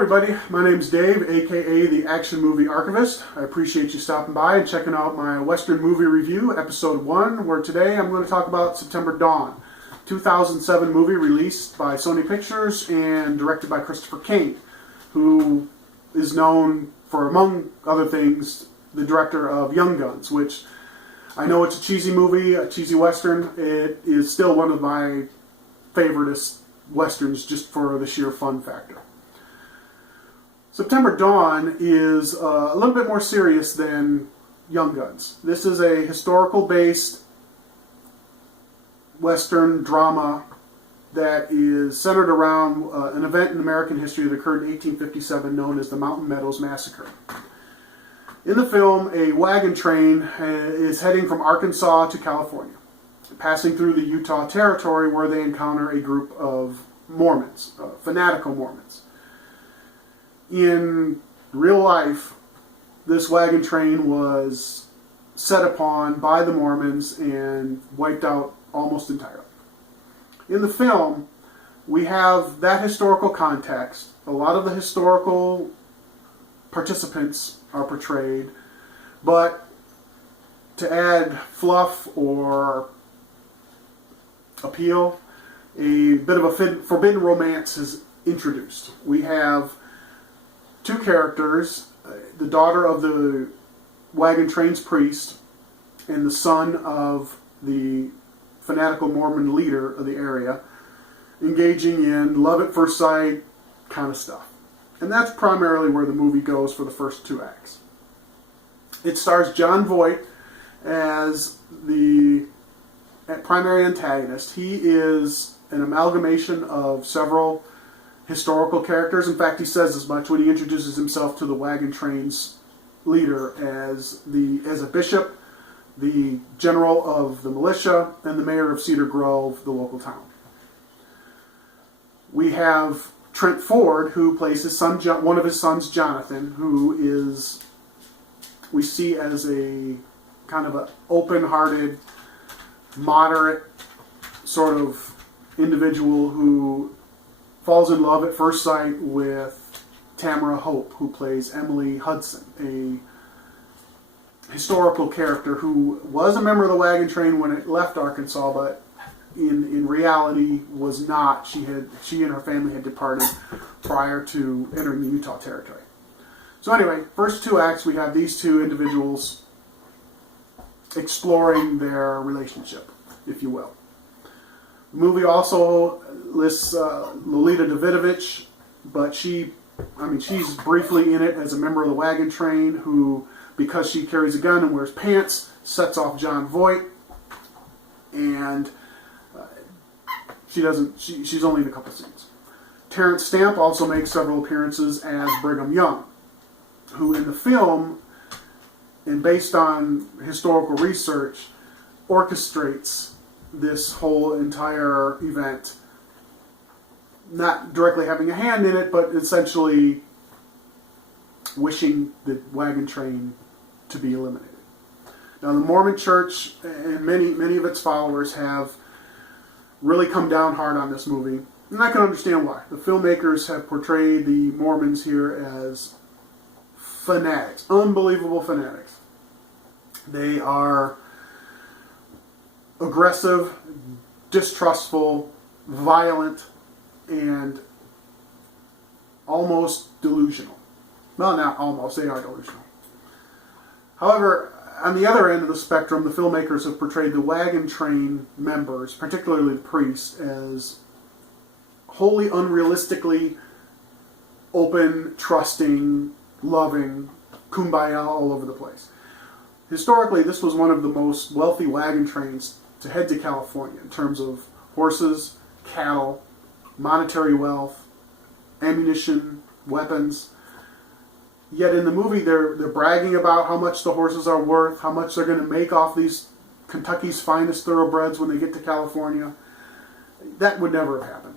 everybody, my name's Dave, aka the Action Movie Archivist. I appreciate you stopping by and checking out my Western movie review, episode 1, where today I'm going to talk about September Dawn, 2007 movie released by Sony Pictures and directed by Christopher Cain, who is known for, among other things, the director of Young Guns, which I know it's a cheesy movie, a cheesy Western. It is still one of my favoriteest Westerns just for the sheer fun factor. September Dawn is a little bit more serious than Young Guns. This is a historical-based Western drama that is centered around an event in American history that occurred in 1857 known as the Meadows Massacre. In the film, a wagon train is heading from Arkansas to California, passing through the Utah Territory where they encounter a group of Mormons, fanatical Mormons. In real life, this wagon train was set upon by the Mormons and wiped out almost entirely. In the film, we have that historical context. A lot of the historical participants are portrayed, but to add fluff or appeal, a bit of a forbidden romance is introduced. We have two characters, the daughter of the wagon train's priest and the son of the fanatical Mormon leader of the area, engaging in love at first sight kind of stuff. And that's primarily where the movie goes for the first two acts. It stars Jon Voight as the primary antagonist. He is an amalgamation of several historical characters. In fact, he says as much when he introduces himself to the wagon train's leader as a bishop, the general of the militia, and the mayor of Cedar Grove, the local town. We have Trent Ford, who plays his son, one of his sons, Jonathan, who is, we see as a kind of an open-hearted, moderate sort of individual who falls in love at first sight with Tamara Hope, who plays Emily Hudson, a historical character who was a member of the wagon train when it left Arkansas, but in reality was not. She and her family had departed prior to entering the Utah Territory. So anyway, first two acts, we have these two individuals exploring their relationship, if you will. The movie also lists Lolita Davidovich, but she's briefly in it as a member of the wagon train who, because she carries a gun and wears pants, sets off Jon Voight, and she's only in a couple scenes. Terrence Stamp also makes several appearances as Brigham Young, who in the film, and based on historical research, orchestrates this whole entire event, not directly having a hand in it, but essentially wishing the wagon train to be eliminated. Now, the Mormon Church and many of its followers have really come down hard on this movie, and I can understand why. The filmmakers have portrayed the Mormons here as fanatics, unbelievable fanatics. They are aggressive, distrustful, violent, and almost delusional. Well, not almost, they are delusional. However, on the other end of the spectrum, the filmmakers have portrayed the wagon train members, particularly the priest, as wholly unrealistically open, trusting, loving, kumbaya all over the place. Historically, this was one of the most wealthy wagon trains to head to California in terms of horses, cattle, monetary wealth, ammunition, weapons. Yet in the movie, they're bragging about how much the horses are worth, how much they're going to make off these Kentucky's finest thoroughbreds when they get to California. That would never have happened.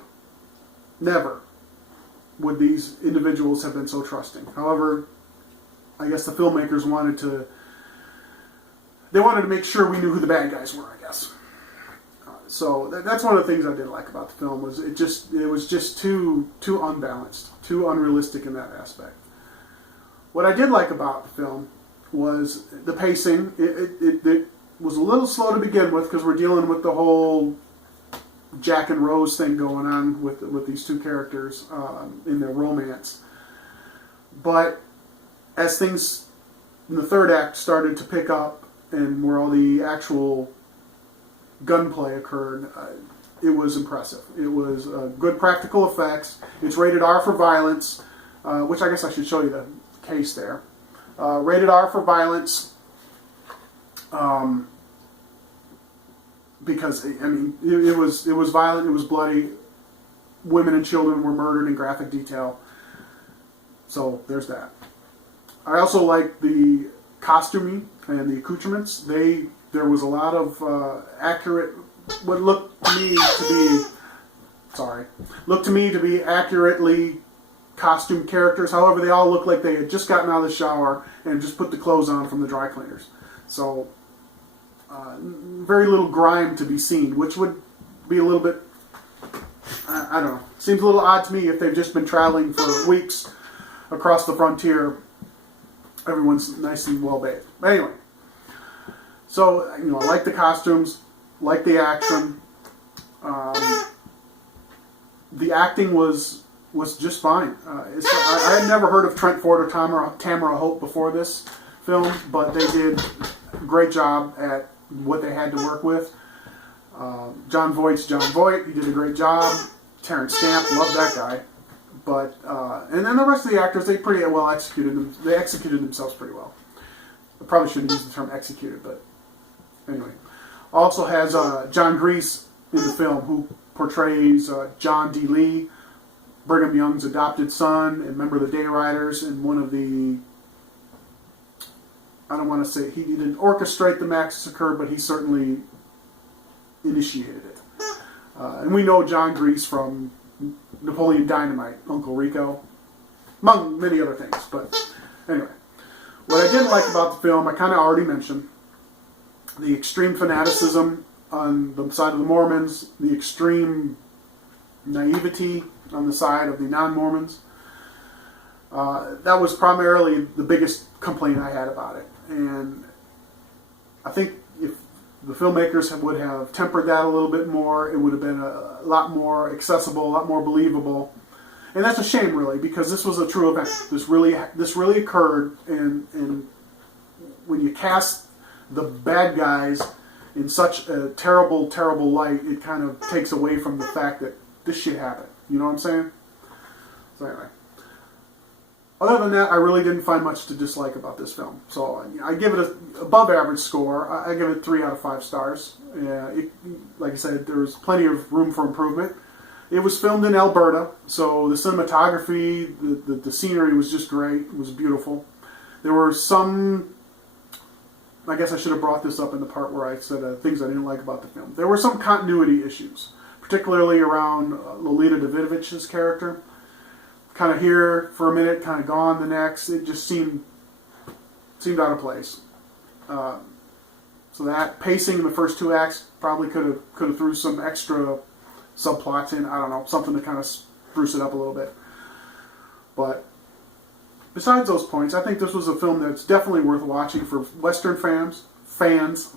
Never would these individuals have been so trusting. However, I guess the filmmakers wanted to make sure we knew who the bad guys were, I guess. So that's one of the things I did like about the film was it was just too unbalanced, too unrealistic in that aspect. What I did like about the film was the pacing. It was a little slow to begin with because we're dealing with the whole Jack and Rose thing going on with these two characters in their romance. But as things in the third act started to pick up and where all the actual gunplay occurred, it was impressive. It was good practical effects. It's rated R for violence, which I guess I should show you the case there. Rated R for violence, because I mean it was violent, it was bloody. Women and children were murdered in graphic detail. So there's that. I also like the costuming and the accoutrements. There was a lot of accurate, what looked to me to be accurately costumed characters. However, they all looked like they had just gotten out of the shower and just put the clothes on from the dry cleaners. So very little grime to be seen, which would be a little bit, I don't know, seems a little odd to me if they've just been traveling for weeks across the frontier. Everyone's nice and well bathed. But anyway, so I like the costumes, like the action. The acting was just fine. I had never heard of Trent Ford or Tamara Hope before this film, but they did a great job at what they had to work with. Jon Voight's Jon Voight. He did a great job. Terrence Stamp, loved that guy. But and then the rest of the actors, they pretty well executed them. They executed themselves pretty well. I probably shouldn't use the term executed, but anyway. Also has John Grease in the film, who portrays John D. Lee, Brigham Young's adopted son and member of the Day Riders, and one of the, I don't want to say, he didn't orchestrate the massacre, but he certainly initiated it. And we know John Grease from Napoleon Dynamite, Uncle Rico, among many other things. But anyway, what I didn't like about the film, I kind of already mentioned. The extreme fanaticism on the side of the Mormons, the extreme naivety on the side of the non-Mormons. That was primarily the biggest complaint I had about it. And I think if the filmmakers would have tempered that a little bit more, it would have been a lot more accessible, a lot more believable. And that's a shame, really, because this was a true event. This really occurred, and when you cast the bad guys in such a terrible, terrible light, it kind of takes away from the fact that this shit happened. You know what I'm saying? So anyway. Other than that, I really didn't find much to dislike about this film. So I give it an above average score. I give it 3 out of 5 stars. Like I said, there was plenty of room for improvement. It was filmed in Alberta, so the cinematography, the scenery was just great. It was beautiful. There were some, I guess I should have brought this up in the part where I said things I didn't like about the film. There were some continuity issues, particularly around Lolita Davidovich's character. Kind of here for a minute, kind of gone the next. It just seemed out of place. So that pacing in the first 2 acts probably could have threw some extra subplots in. I don't know, something to kind of spruce it up a little bit. But besides those points, I think this was a film that's definitely worth watching for Western fans,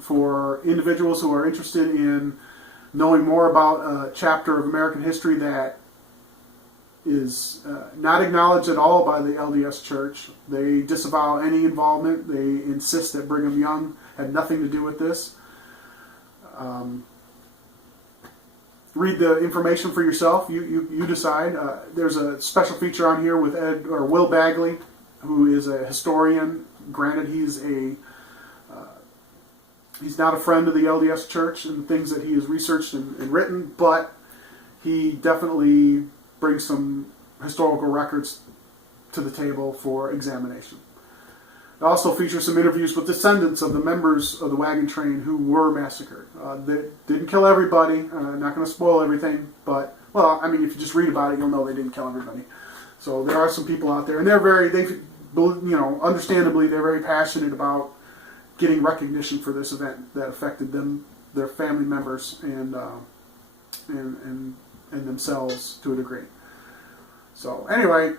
for individuals who are interested in knowing more about a chapter of American history that is not acknowledged at all by the LDS Church. They disavow any involvement. They insist that Brigham Young had nothing to do with this. Read the information for yourself. You decide. There's a special feature on here with Will Bagley, who is a historian. Granted, he's not a friend of the LDS Church and things that he has researched and written, but he definitely brings some historical records to the table for examination. It also features some interviews with descendants of the members of the wagon train who were massacred. They didn't kill everybody. I'm not going to spoil everything, but, well, I mean, if you just read about it, you'll know they didn't kill everybody. So there are some people out there, and understandably, they're very passionate about getting recognition for this event that affected them their family members and themselves to a degree. So anyway,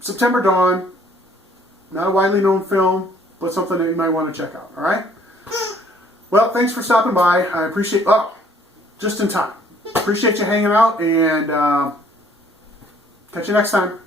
September Dawn, not a widely known film, but something that you might want to check out. All right. Well, thanks for stopping by. I appreciate. Oh, just in time. Appreciate you hanging out, and catch you next time.